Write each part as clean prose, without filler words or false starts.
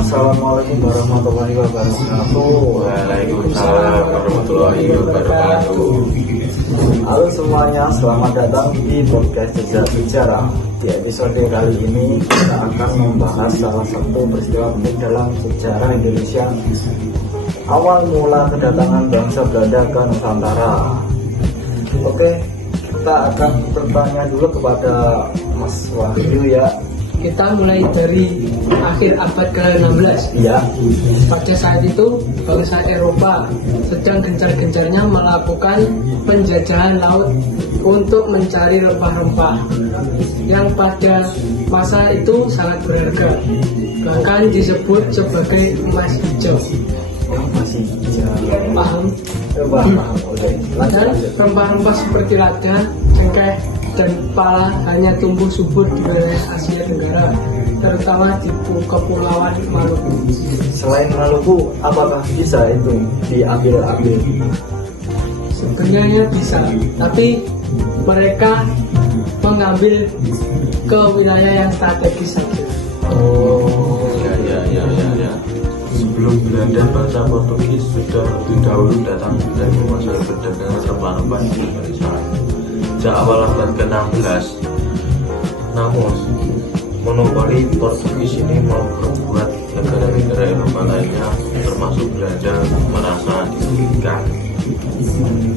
Assalamualaikum warahmatullahi wabarakatuh. Waalaikumsalam warahmatullahi wabarakatuh. Halo semuanya, selamat datang di podcast Jejak Sejarah. Di episode kali ini kita akan membahas salah satu peristiwa penting dalam sejarah Indonesia, awal mula kedatangan bangsa Belanda ke Nusantara. Oke, kita akan bertanya dulu kepada Mas Wahyu ya. Kita mulai dari akhir abad ke-16. Iya. Pada saat itu bangsa Eropa sedang gencar-gencarnya melakukan penjajahan laut untuk mencari rempah-rempah yang pada masa itu sangat berharga, bahkan disebut sebagai emas hijau. Masih Paham? paham. Oke. Dan rempah-rempah seperti lada, cengkeh, dan pala hanya tumbuh subur di wilayah Asia Tenggara, terutama di Kepulauan Maluku. Selain Maluku, apakah bisa itu diambil? Sebenarnya bisa, tapi mereka mengambil ke wilayah yang strategis saja. Oh, Ya. Sebelum Belanda, bangsa Portugis sudah lebih dahulu datang dan menguasai perdagangan rempah-rempah di Indonesia. Sejak awal abad ke-16, namun monopoli Portugis ini mau membuat negara-negara Eropa lainnya, termasuk Belanda, merasa dirugikan.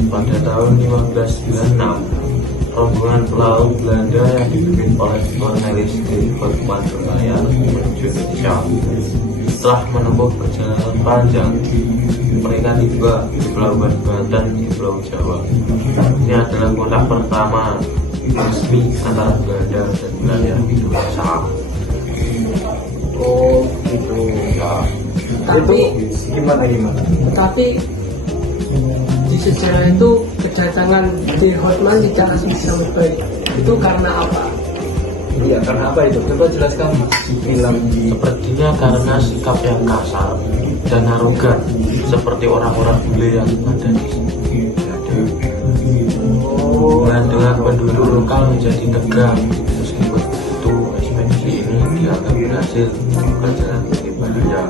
Pada tahun 1596, rombongan pelaut Belanda yang dipimpin oleh Cornelis de Houtman berlayar menuju Indonesia. Setelah menempuh perjalanan panjang, mereka tiba di pelabuhan Banten di Pulau Jawa. Ini adalah kontak pertama resmi antara Belanda dan wilayah Indonesia. oh gitu ya. Tapi Itu gimana? Tapi di sejarah itu kedatangan de Houtman tidak disambut baik. Itu karena apa? Iya, karena apa itu? Coba jelaskan, bilang. Sepertinya karena sikap yang kasar dan arogan, seperti orang-orang bule yang ada di Belanda. Dan dengan penduduk lokal menjadi tegang. Meskipun itu, ekspedisi ini dianggap berhasil berjalan dengan bahaya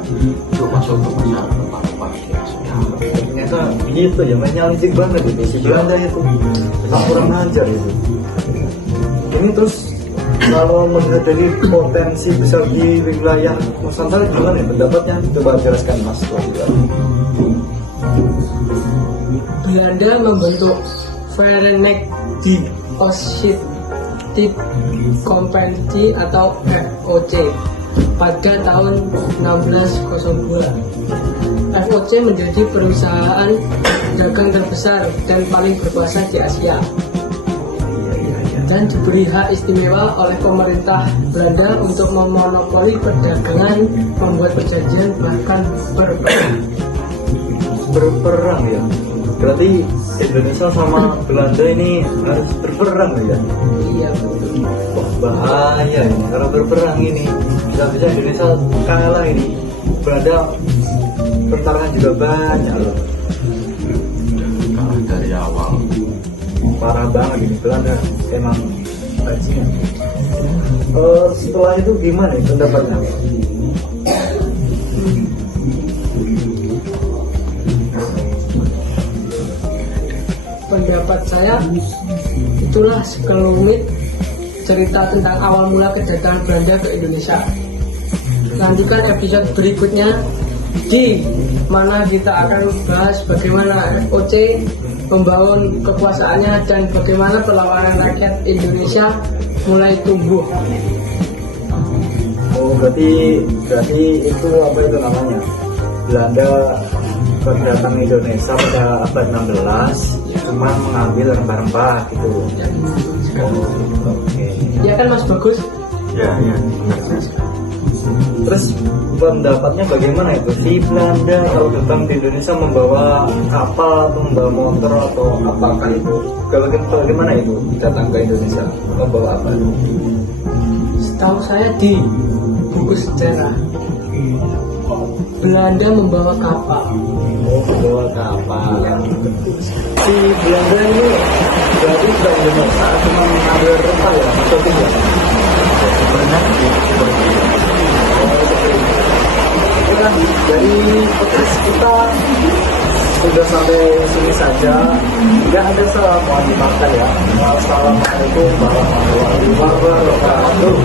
untuk masuk ke pasar rempah-rempah di Asia. Ternyata gitu ya, mainnya licik banget itu si Belanda itu. Kurang ajar itu. Ini terus kalau melihat dari potensi besar di wilayah Nusantara, gimana ya pendapatnya? Coba jelaskan Mas. Belanda membentuk Verenigde Compagnie atau VOC pada tahun 1602. VOC menjadi perusahaan dagang terbesar dan paling berkuasa di Asia, dan diberi hak istimewa oleh pemerintah Belanda untuk memonopoli perdagangan, membuat perjanjian, bahkan Berperang ya. Berarti Indonesia sama Belanda ini harus berperang ya. iya betul. Wah, bahaya ini kalau berperang ini. Bisa Indonesia kalah ini. Belanda pertaruhan juga banyak loh. Kalah dari awal. Parah banget ini Belanda emang bajingan. Setelah itu gimana nih pendapatnya? Pendapat saya, itulah sekelumit cerita tentang awal mula kedatangan Belanda ke Indonesia. Lanjutkan episode berikutnya, di mana kita akan bahas bagaimana VOC membangun kekuasaannya dan bagaimana perlawanan rakyat Indonesia mulai tumbuh. Oh, berarti itu apa itu namanya? Belanda kedatangan Indonesia pada abad 16 cuma mengambil rempah-rempah gitu. Oke. Ya kan Mas Bagus? Ya. Terus pendapatnya bagaimana itu? Si Belanda kalau datang di Indonesia membawa kapal atau membawa motor atau apakah itu? Bagaimana itu datang ke Indonesia membawa apa? Setahu saya di buku sejarah, Belanda membawa kapal. Oh, membawa kapal. Si Belanda ini berarti sudah Indonesia cuma mengambil rempah ya atau tidak? Sebenarnya seperti itu. podcast kita sudah sampai sini saja. Tidak ada salah, mohon dimaafkan ya. Wassalamualaikum warahmatullahi wabarakatuh.